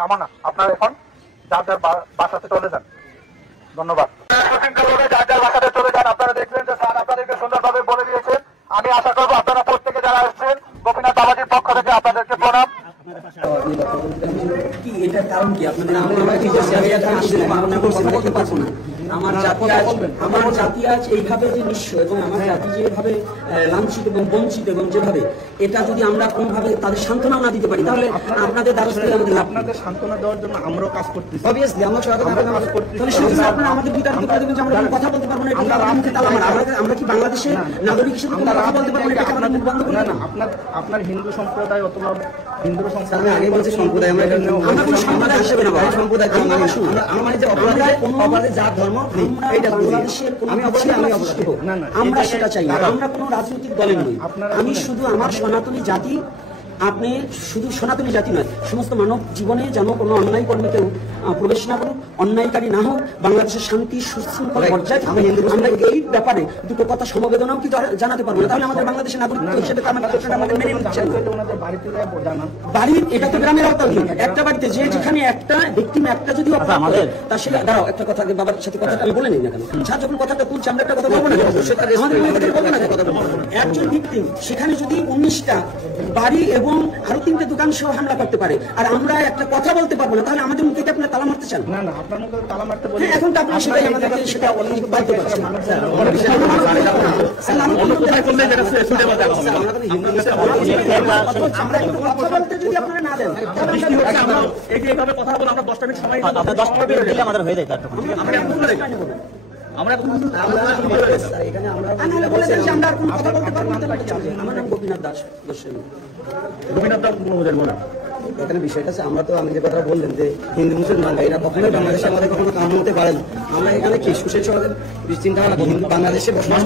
কামনা আপনারা এখন যার যার বাসাতে চলে যান। ধন্যবাদ। যার যার বাসাতে চলে যান। আপনারা দেখলেন যে স্যার আপনাদেরকে সুন্দরভাবে বলে দিয়েছেন। আমি আশা করবো আপনারা প্রত্যেকে যারা আসছেন গোপীনাথ বাবাজির পক্ষ থেকে আপনাদেরকে প্রণাম। কি এটার কারণ কি আপনাদের আমার জাতি আজ এইভাবে যে নিঃস্ব এবং আমার জাতি যেভাবে লাঞ্ছিত এবং বঞ্চিত এবং যেভাবে এটা যদি আমরা কোনোভাবে তাদের সান্ত্বনা না দিতে পারি তাহলে আপনাদের দ্বারা আমাদের আপনাদের সান্ত্বনা দেওয়ার জন্য আমরাও কাজ করতেছি। অবভিয়াসলি আমরা আপনারা আমাদের বিতাড়িত করে দেবেন যে আমরা কথা বলতে পারবো না, আমরা কি বাংলাদেশের নাগরিক হিসেবে কথা বলতে পারবো না? আপনার হিন্দু সম্প্রদায় অথবা হিন্দু সম্প্রদায় আগে বলছে সম্প্রদায় আমরা কোনো সম্প্রদায় হিসেবে না, সম্প্রদায় আমার যে অপরাধে যার ধর্ম এইটা আমি অবশ্যই আমরা সেটা চাই না। আমরা কোনো রাজনৈতিক দলের নই। আমি শুধু আমার সনাতনী জাতি, আপনি শুধু সনাতনী জাতি নয়, সমস্ত মানব জীবনে যেন কোনো অন্যায় কর্মে কেউ প্রবেশ না করুক, অন্যায়কারী না হোক, বাংলাদেশের শান্তি সুশৃঙ্খল পর্যায়ে আমরা এই ব্যাপারে দুটো কথা সমবেদনাও কি জানাতে পারবো না? তাহলে আমাদের বাংলাদেশের নাগরিক হিসেবে আমাদের মেনে নিচ্ছেন বাড়ির, এটা তো গ্রামের আওতাধীন। একটা বাড়িতে যেখানে একটা ভিকটিম একটা যদি আমাদের তার সেটা দাঁড়াও একটা কথা বাবার সাথে কথাটা আমি বলে নিই না কেন, যখন কথাটা তুলছি আমরা একটা কথা বলবো না, একজন ভিকটিম সেখানে যদি 19টা বাড়ি এবং আরো 3টে দোকান সহ হামলা করতে পারে আর আমরা একটা কথা বলতে পারবো না, তাহলে আমাদের মুখে আপনারা তালা মারতে চান? না না, আপনার মুখে তালা মারতে বলি এখন তো আপনারা সেটাই আমাদেরকে সেটা বাধ্য করছেন। আমরা একটু কথা বলতে যদি আপনারা না দেন এইভাবে কথা বলে আমরা 10টা মিনিট সময় আমাদের হয়ে যায়। আমার নাম গোপীনাথ দাস। গোপীনাথ দাস বলেন। এখানে বিষয়টা আছে, আমরা তো আমি যে কথা বললেন যে হিন্দু মুসলমান এরা কখনোই বাংলাদেশে আমাদের কখনো কাম হতে পারে না। আমরা এখানে কি সুশেষ চিন্তা বাংলাদেশে বসবাস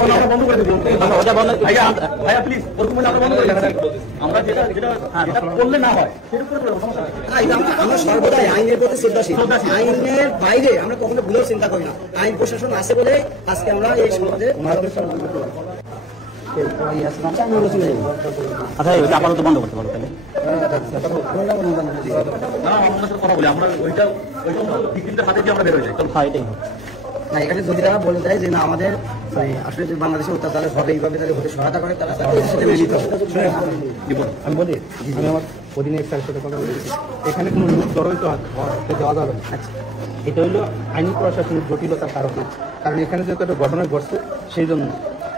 আমরা সর্বদাই আইনের প্রতি শ্রদ্ধাশীল। আইনের বাইরে আমরা কখনো ভুলেও চিন্তা করি না। আইন প্রশাসন আছে বলে আজকে আমরা এই সমাজে আচ্ছা ওইটা আপাতত বন্ধ করতে পারবো তাহলে না। এখানে যদি তারা বলে দেয় যে না আমাদের আসলে যদি বাংলাদেশে অত্যাচার হবে এইভাবে তাদের হতে সহায়তা করে তারা আমি বলি আমি আমার অধিনায়ক স্যারের সাথে কথা বলেছি, এখানে কোনো লোক জড়িত দেওয়া যাবে না। এটা হইলো আইনি প্রশাসনিক জটিলতার কারণে, কারণ এখানে যেহেতু একটা ঘটনা ঘটছে সেই জন্য।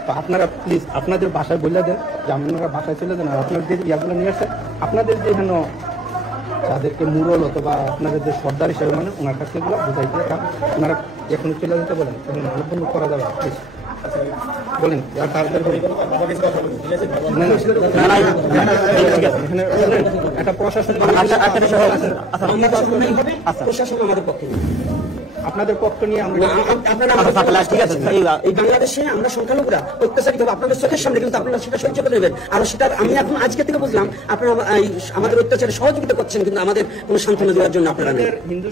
তো আপনারা প্লিজ আপনাদের বাসায় বলে দেন যে আপনারা বাসায় চলে যান, আর আপনাদের যে ইয়াগুলো নিয়ে আসে আপনাদের যে এখানে যাদেরকে মুরল অথবা আপনাদের যে সর্দার হিসেবে মানে ওনার কাছে এগুলো বুঝাইতে ওনারা এখন চলে যেতে বলেন এবং ভালো করা যাবে প্লিজ বলেন। আর তাড়াতাড়ি এখানে একটা প্রশাসন আমাদের পক্ষে আপনাদের পক্ষ নিয়ে এই বাংলাদেশে আমরা সংখ্যালঘুরা অত্যাচারিত হবে আপনাদের চোখের সামনে, কিন্তু আপনারা সেটা সহ্য করে নেবেন। আর সেটা আমি এখন আজকে থেকে বুঝলাম আপনারা আমাদের অত্যাচারে সহযোগিতা করছেন, কিন্তু আমাদের কোনো সান্ত্বনা দেওয়ার জন্য আপনারা নেই। হিন্দু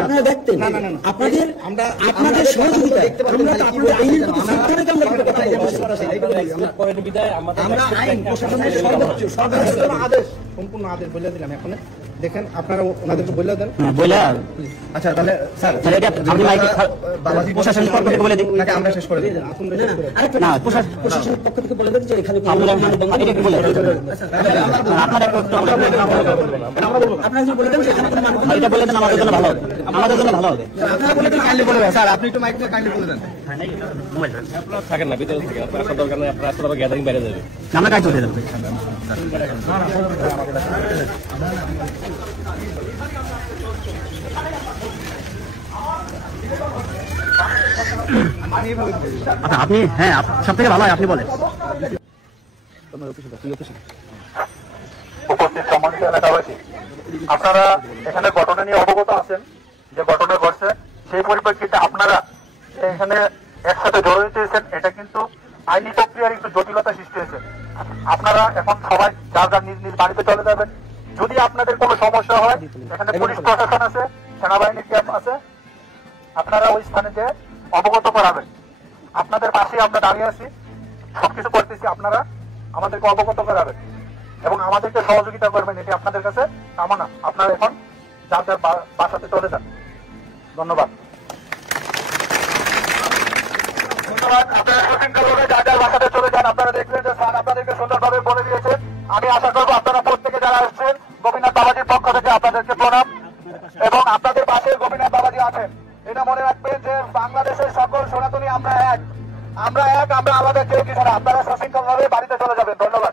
আপনারা দেখতেন আপনাদের সহযোগিতায় আমরা আইন প্রশাসনের সর্বোচ্চ আদেশ সম্পূর্ণ আদেশ বলে দিলাম। এখন দেখেন আপনারা ওনাদেরকে বলে দেন। আচ্ছা তাহলে স্যার প্রশাসনের পক্ষ থেকে বলে দিন নাকি আমরা শেষ করে দিই? না প্রশাসনের পক্ষ থেকে বলে দেন যে এখানে আপনারা যদি বলে দেন যে এখানে এটা বলে দেন আমাদের জন্য ভালো হবে, আমাদের জন্য ভালো হবে। আপনারা বলে দেন কাইন্ডলি বলে দেন স্যার, আপনি একটু মাইকটা কাইন্ডলি বলে দেন। থাকেন না ভিতরে থেকে আপনার দরকার নেই, আপনার গ্যাদারিং বাইরে যাবে, আমরা কাজ চলে যাবো। আচ্ছা আপনি হ্যাঁ সব থেকে ভালো হয় আপনি বলেন। উপস্থিত সম্মানিত এলাকাবাসী, আপনারা এখানে ঘটনা নিয়ে অবগত আছেন যে ঘটনা ঘটছে, সেই পরিপ্রেক্ষিতে আপনারা এখানে একসাথে জড়িত হয়েছেন। এটা কিন্তু আইনি প্রক্রিয়ার একটু জটিলতা সৃষ্টি হয়েছে। আপনারা এখন সবাই যার যার নিজ নিজ বাড়িতে চলে যাবেন। যদি আপনাদের কোনো সমস্যা হয়, এখানে পুলিশ প্রশাসন আছে, সেনাবাহিনীর ক্যাম্প আছে, আপনারা ওই স্থানে যে অবগত করাবেন। আপনাদের পাশে আমরা দাঁড়িয়ে আছি, সবকিছু করতেছি, আপনারা আমাদেরকে অবগত করাবেন এবং আমাদেরকে সহযোগিতা করবেন, এটি আপনাদের কাছে কামনা। আপনারা এখন যার যার বাসাতে চলে যান। ধন্যবাদ। ধন্যবাদ। আপনারা সুশৃঙ্খলভাবে যার যার বাসাতে চলে যান। আপনারা দেখলেন যে স্যার আপনাদেরকে সুন্দরভাবে বলে দিয়েছে। আমি আশা করবো আপনারা প্রত্যেকে যারা আসছেন, গোপীনাথ বাবাজির পক্ষ থেকে আপনাদেরকে প্রণাম এবং আপনাদের পাশে গোপীনাথ বাবাজি আছেন। এটা মনে রাখবেন যে বাংলাদেশের সকল সনাতনী আমরা এক, আমরা আমাদের কেউ কিছু না। আপনারা সুশৃঙ্খলভাবে বাড়িতে চলে যাবেন। ধন্যবাদ।